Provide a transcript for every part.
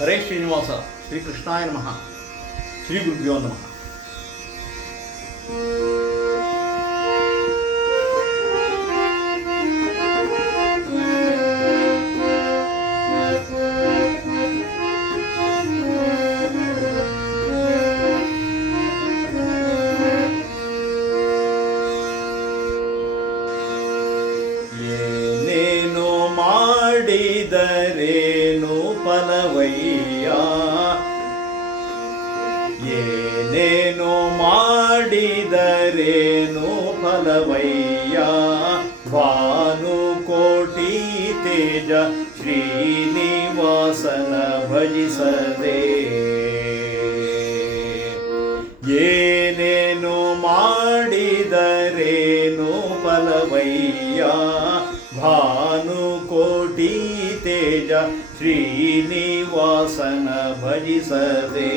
ಹರೇ ಶ್ರೀನಿವಾಸ. ಶ್ರೀಕೃಷ್ಣಾಯ ನಮಃ. ಶ್ರೀ ಗುರುಭ್ಯೋ ನಮಃ. ಏನೇನು ಮಾಡಿದರೇನು ಫಲವಯ್ಯ, ಏನೇನು ಮಾಡಿದರೇನು ಫಲವಯ್ಯ. ಭಾನುಕೋಟಿ ತೇಜ ಶ್ರೀನಿವಾಸನ ಭಜಿಸದೆ, ಏನೇನು ಮಾಡಿದರೇನು ಫಲವಯ್ಯ. ಭಾನುಕೋಟಿ ತೇಜ ಶ್ರೀನಿವಾಸನ ಭಜಿಸದೆ.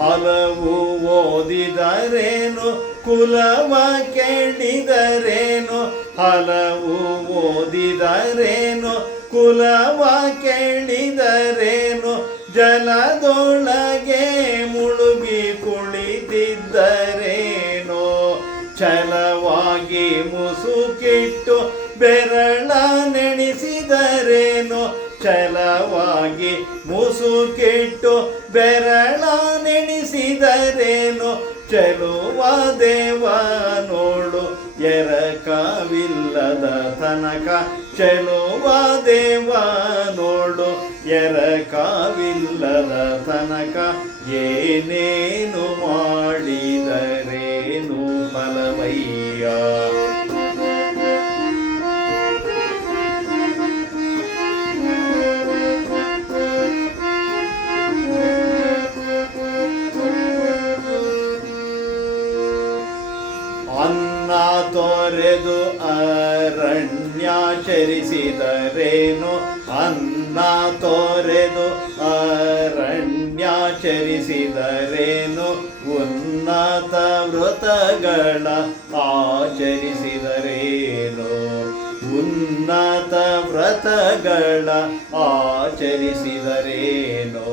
ಹಲವು ಓದಿದರೇನು ಕುಲವ ಕೇಳಿದರೇನು, ಹಲವು ಓದಿದರೇನು ಕುಲವ ಕೇಳಿದರೇನು. ಜಲದೊಳಗೆ ಮುಳುಗಿ ಕುಳಿತಿದ್ದರೇನೋ, ಛಲವಾಗಿ ಮುಸುಕಿಟ್ಟು ಬೆರಳ ನೆನೆಸಿದರೇನೋ. ಛಲವಾಗಿ ಮುಸುಕಿಟ್ಟು ಬೆರಳ ನೆನೆಸಿದರೇನು. ಚೆಲುವ ದೇವ ನೋಡು ಎರಕವಿಲ್ಲದ ತನಕ, ಚೆಲುವ ದೇವ ನೋಡು ಎರಕವಿಲ್ಲದ ತನಕ. ಏನೇನು ಮಾಡಿದರೇನು ಫಲವಯ್ಯ. ಅನ್ನ ತೊರೆದು ಅರಣ್ಯಾಚರಿಸಿದರೇನು, ಅನ್ನ ತೊರೆದು ಅರಣ್ಯಾಚರಿಸಿದರೇನು. ಉನ್ನತ ವ್ರತಗಳ ಆಚರಿಸಿದರೇನು, ಉನ್ನತ ವ್ರತಗಳ ಆಚರಿಸಿದರೇನು.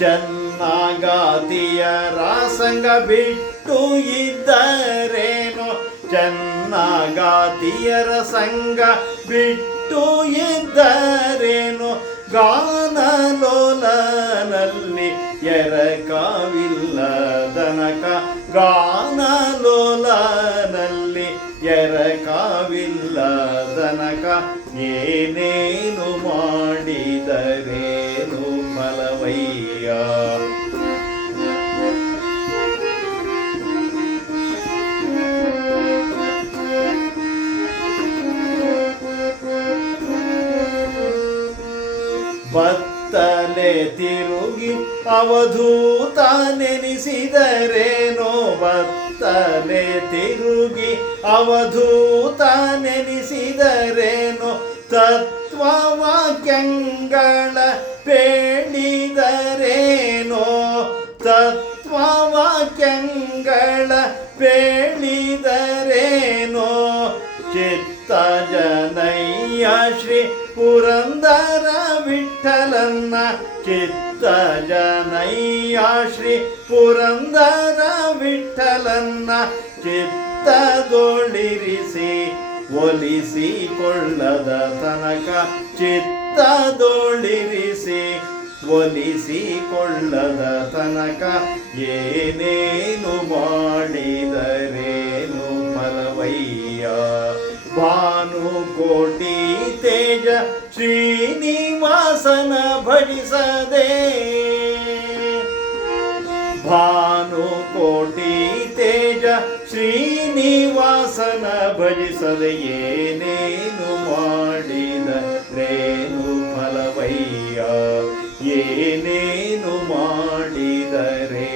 ಚೆನ್ನಾಗಾತಿಯರ ಸಂಗ ಬಿಟ್ಟು ಇದ್ದರೇನು, ಚೆನ್ನಾಗಾತಿಯರ ಸಂಗ ಬಿಟ್ಟು ಇದ್ದರೇನು. ಗಾನಲೋಲನಲ್ಲಿ ಎರಕವಿಲ್ಲದನಕ, ಗಾನಲೋಲನಲ್ಲಿ ಎರಕವಿಲ್ಲದನಕ. ಏನೇನು ಮಾಡಿದರೇನು ಫಲವಯ್ಯ. ಬತ್ತಲೆ ತಿರುಗಿ ಅವಧೂತ ನೆನೆಸಿದರೇನೋ, ಬತ್ತಲೆ ತಿರುಗಿ ಅವಧೂತ ನೆನೆಸಿದರೇನೋ. ತತ್ವವಾಕ್ಯಗಳ ಪೇಳಿದರೇನೋ, ತತ್ವವಾಕ್ಯಗಳ ಪೇಳಿದರೇನೋ. ಚಿತ್ತ ಜನಯ್ಯ ಶ್ರೀ ಪುರಂದರ ವಿಠಲನ್ನ, ಚಿತ್ತ ಜನಯ್ಯ ಶ್ರೀ ಪುರಂದರ ವಿಠಲನ್ನ. ಚಿತ್ತದೊಳಿರಿಸಿ ಒಲಿಸಿಕೊಳ್ಳದ ತನಕ, ಚಿತ್ತದೊಳಿರಿಸಿ ಒಲಿಸಿಕೊಳ್ಳದ ತನಕ. ಏನೇನು ಮಾಡಿದರೇನು ಫಲವಯ್ಯ. ಭಾನುಕೋಟಿ ತೇಜ ಶ್ರೀನಿವಾಸನ ಭಜಿಸದೆ, ಭಾನುಕೋಟಿ ತೇಜ ಶ್ರೀನಿವಾಸನ ಭಜಿಸದೆ. ಏನೇನು ಮಾಡಿದರೇನು ಫಲವಯ್ಯ, ಏನೇನು ಮಾಡಿದರೆ